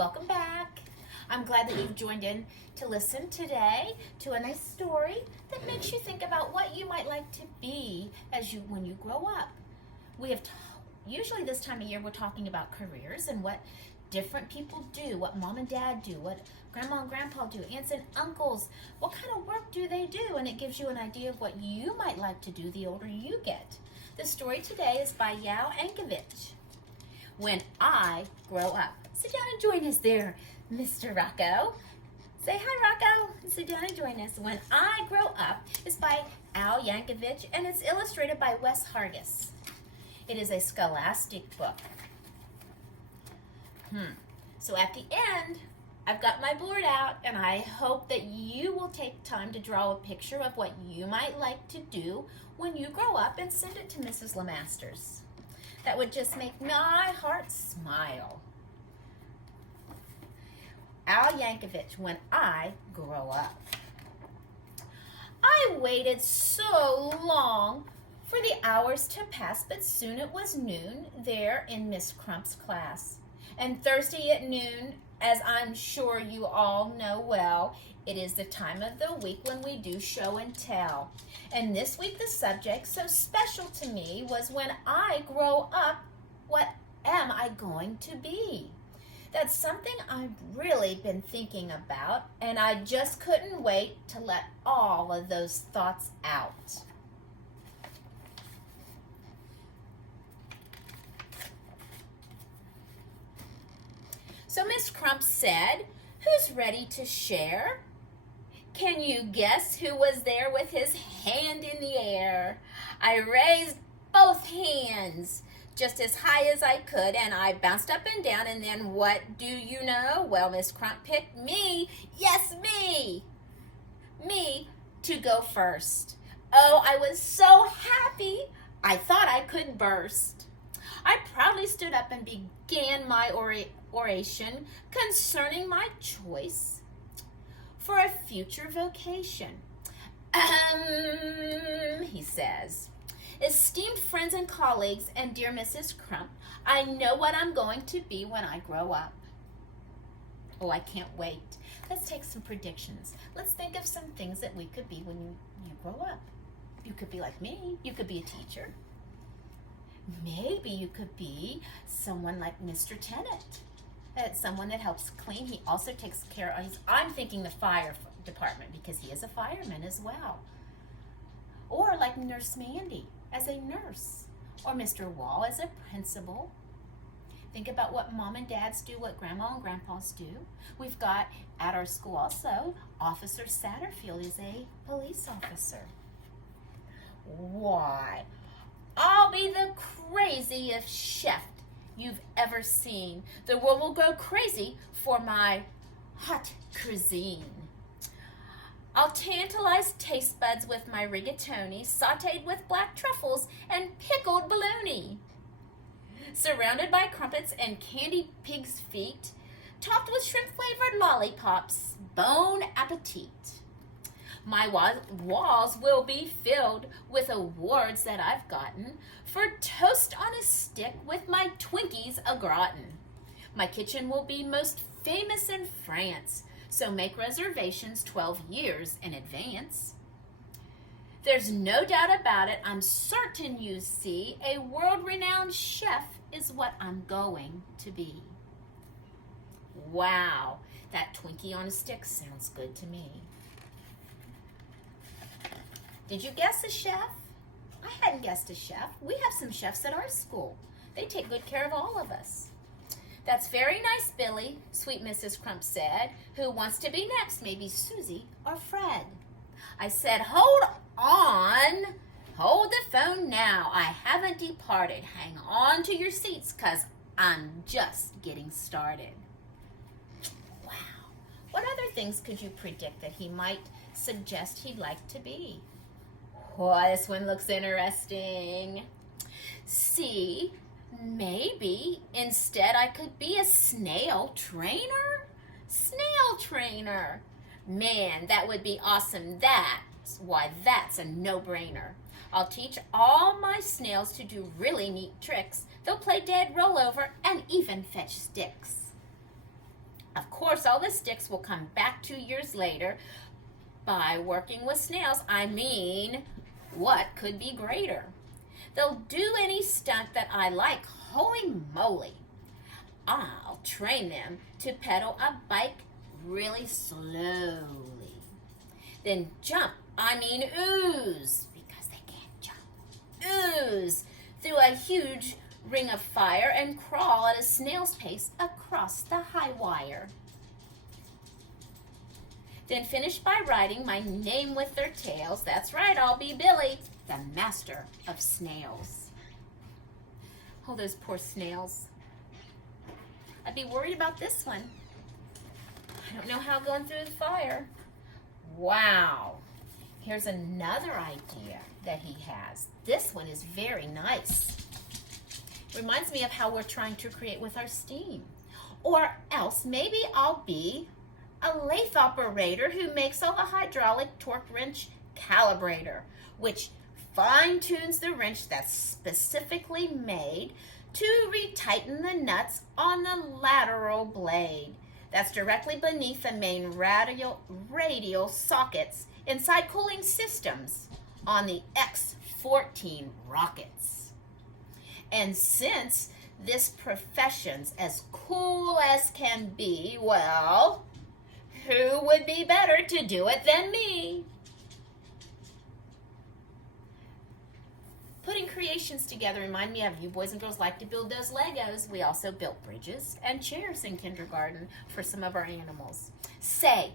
Welcome back. I'm glad that you've joined in to listen today to a nice story that makes you think about what you might like to be when you grow up. Usually this time of year we're talking about careers and what different people do, what mom and dad do, what grandma and grandpa do, aunts and uncles, what kind of work do they do? And it gives you an idea of what you might like to do the older you get. The story today is by Yankowvic. When I Grow Up. Sit down and join us there, Mr. Rocco. Say hi, Rocco. Sit down and join us. When I Grow Up is by Yankowvic, and it's illustrated by Wes Hargis. It is a scholastic book. So at the end, I've got my board out, and I hope that you will take time to draw a picture of what you might like to do when you grow up and send it to Mrs. Lemasters. That would just make my heart smile. Yankowvic, When I Grow Up. I waited so long for the hours to pass, but soon it was noon there in Miss Crump's class. And Thursday at noon, as I'm sure you all know well, it is the time of the week when we do show and tell. And this week the subject so special to me was when I grow up, what am I going to be? That's something I've really been thinking about, and I just couldn't wait to let all of those thoughts out. So Miss Crump said, "Who's ready to share?" Can you guess who was there with his hand in the air? I raised both hands just as high as I could, and I bounced up and down, and then what do you know? Well, Miss Crump picked me, yes, me to go first. Oh, I was so happy, I thought I could burst. I proudly stood up and began my oration concerning my choice for a future vocation. He says, "Esteemed friends and colleagues and dear Mrs. Crump, I know what I'm going to be when I grow up." Oh, I can't wait. Let's take some predictions. Let's think of some things that we could be when you grow up. You could be like me. You could be a teacher. Maybe you could be someone like Mr. Tennant. Someone that helps clean. He also takes care of, I'm thinking the fire department because he is a fireman as well. Or like Nurse Mandy as a nurse. Or Mr. Wall as a principal. Think about what mom and dads do, what grandma and grandpas do. We've got at our school also, Officer Satterfield is a police officer. Why? I'll be the craziest chef you've ever seen. The world will go crazy for my hot cuisine. I'll tantalize taste buds with my rigatoni, sautéed with black truffles and pickled bologna. Surrounded by crumpets and candied pig's feet, topped with shrimp-flavored lollipops, bon appetit. My walls will be filled with awards that I've gotten for toast on a stick with my Twinkies au gratin. My kitchen will be most famous in France, so make reservations 12 years in advance. There's no doubt about it, I'm certain you see, a world-renowned chef is what I'm going to be. Wow, that Twinkie on a stick sounds good to me. Did you guess a chef? I hadn't guessed a chef. We have some chefs at our school. They take good care of all of us. That's very nice, Billy, sweet Mrs. Crump said. Who wants to be next? Maybe Susie or Fred. I said, hold on. Hold the phone now. I haven't departed. Hang on to your seats, 'cause I'm just getting started. Wow. What other things could you predict that he might suggest he'd like to be? Oh, this one looks interesting. See, maybe instead I could be a snail trainer? Snail trainer. Man, that would be awesome. That's a no-brainer. I'll teach all my snails to do really neat tricks. They'll play dead rollover and even fetch sticks. Of course, all the sticks will come back 2 years later. By working with snails, I mean, what could be greater? They'll do any stunt that I like. Holy moly! I'll train them to pedal a bike really slowly. Then jump, I mean ooze, because they can't jump. Ooze through a huge ring of fire and crawl at a snail's pace across the high wire. Then finish by writing my name with their tails. That's right, I'll be Billy, the master of snails. Oh, those poor snails. I'd be worried about this one. I don't know how going through the fire. Wow. Here's another idea that he has. This one is very nice. Reminds me of how we're trying to create with our steam. Or else maybe I'll be a lathe operator who makes all the hydraulic torque wrench calibrator, which fine-tunes the wrench that's specifically made to retighten the nuts on the lateral blade that's directly beneath the main radial sockets inside cooling systems on the X-14 rockets. And since this profession's as cool as can be, well, who would be better to do it than me? Putting creations together remind me of you boys and girls like to build those Legos. We also built bridges and chairs in kindergarten for some of our animals. Say,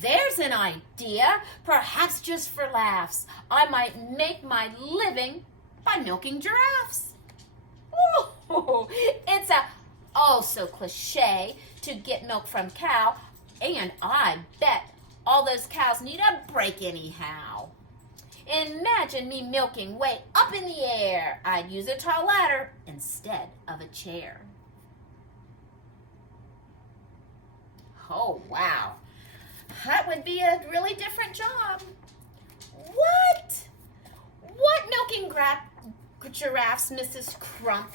there's an idea, perhaps just for laughs. I might make my living by milking giraffes. Oh, it's a so cliche to get milk from cow, and I bet all those cows need a break anyhow. Imagine me milking way up in the air. I'd use a tall ladder instead of a chair. Oh, wow. That would be a really different job. What? What milking giraffes, Mrs. Crump?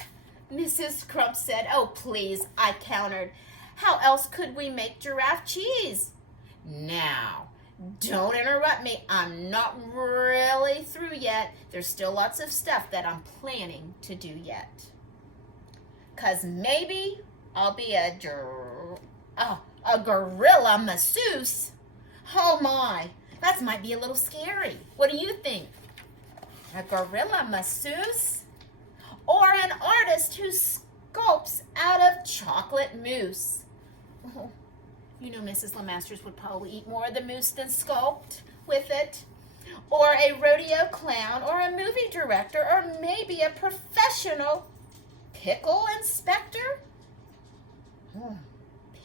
Mrs. Crump said. Oh, please, I countered. How else could we make giraffe cheese? Now, don't interrupt me. I'm not really through yet. There's still lots of stuff that I'm planning to do yet. 'Cause maybe I'll be a gorilla masseuse. Oh my, that might be a little scary. What do you think? A gorilla masseuse? Or an artist who sculpts out of chocolate mousse? Oh, you know Mrs. Lemasters would probably eat more of the mousse than sculpt with it. Or a rodeo clown, or a movie director, or maybe a professional pickle inspector?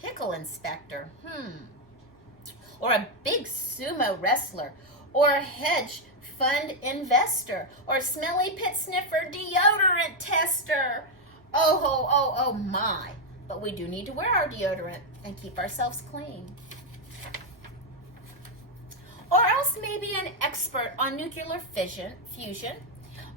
Pickle inspector, Or a big sumo wrestler, or a hedge fund investor, or smelly pit sniffer deodorant tester. Oh my. But we do need to wear our deodorant and keep ourselves clean. Or else maybe an expert on nuclear fusion,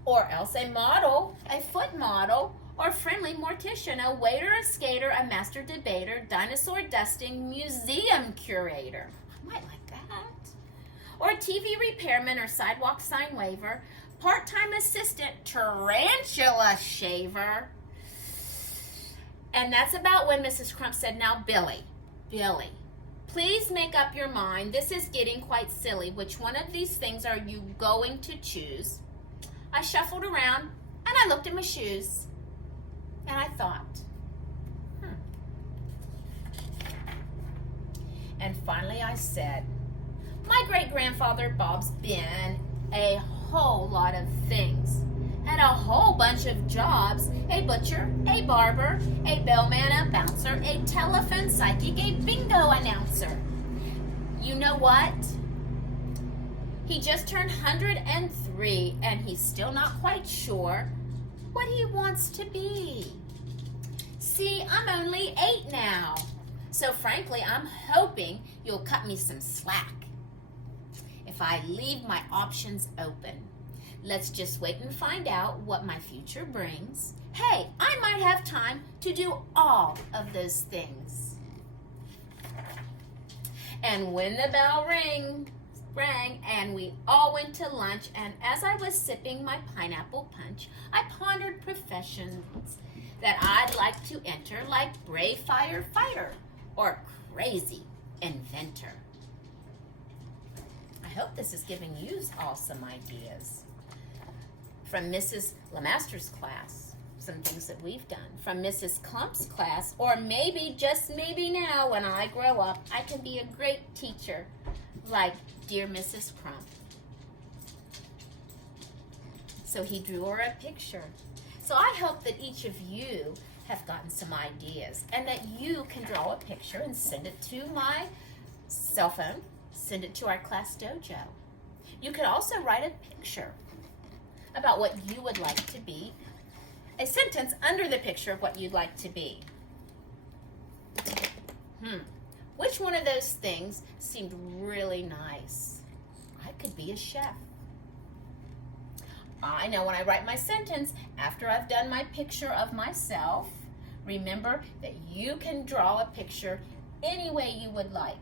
or else a model, a foot model, or friendly mortician, a waiter, a skater, a master debater, dinosaur dusting, museum curator. I might like that. Or a TV repairman or sidewalk sign waver, part-time assistant, tarantula shaver. And that's about when Mrs. Crump said, now Billy, please make up your mind. This is getting quite silly. Which one of these things are you going to choose? I shuffled around and I looked at my shoes and I thought, And finally I said, my great-grandfather Bob's been a whole lot of things. And a whole bunch of jobs: a butcher, a barber, a bellman, a bouncer, a telephone psychic, a bingo announcer. You know what? He just turned 103 and he's still not quite sure what he wants to be. See, I'm only 8 now. So frankly, I'm hoping you'll cut me some slack if I leave my options open. Let's just wait and find out what my future brings. Hey, I might have time to do all of those things. And when the bell rang and we all went to lunch, and as I was sipping my pineapple punch, I pondered professions that I'd like to enter, like brave firefighter or crazy inventor. I hope this is giving you all some ideas. From Mrs. Lemaster's class, some things that we've done. From Mrs. Clump's class, or maybe, just maybe now, when I grow up, I can be a great teacher, like dear Mrs. Crump. So he drew her a picture. So I hope that each of you have gotten some ideas and that you can draw a picture and send it to my cell phone, send it to our class dojo. You could also write a picture about what you would like to be, a sentence under the picture of what you'd like to be. Which one of those things seemed really nice? I could be a chef. I know when I write my sentence, after I've done my picture of myself, remember that you can draw a picture any way you would like.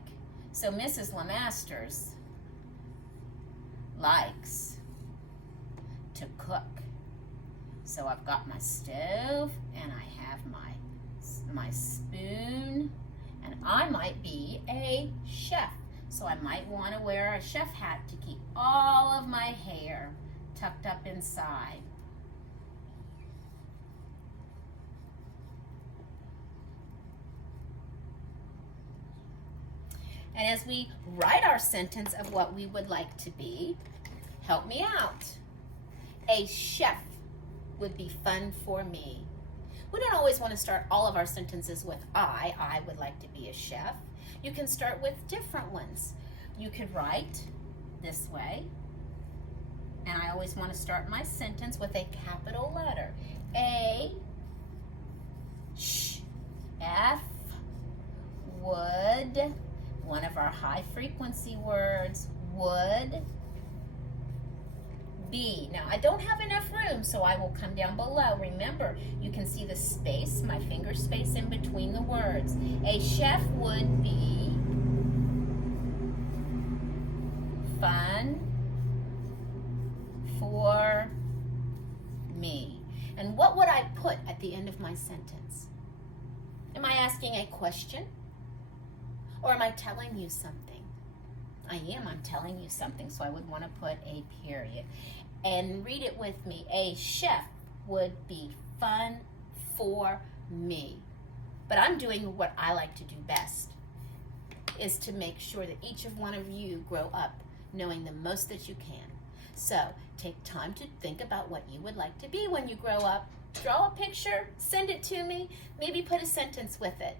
So Mrs. Lemasters likes to cook. So I've got my stove and I have my spoon, and I might be a chef. So I might want to wear a chef hat to keep all of my hair tucked up inside. And as we write our sentence of what we would like to be, help me out. A chef would be fun for me. We don't always want to start all of our sentences with I would like to be a chef. You can start with different ones. You could write this way, and I always want to start my sentence with a capital letter. A chef would, one of our high frequency words, would be. Now, I don't have enough room, so I will come down below. Remember, you can see the space, my finger space in between the words. A chef would be fun for me. And what would I put at the end of my sentence? Am I asking a question? Or am I telling you something? I'm telling you something, so I would want to put a period. And read it with me. A chef would be fun for me. But I'm doing what I like to do best, is to make sure that each of one of you grow up knowing the most that you can. So take time to think about what you would like to be when you grow up. Draw a picture, send it to me, maybe put a sentence with it.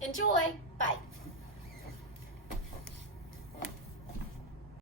Enjoy. Bye.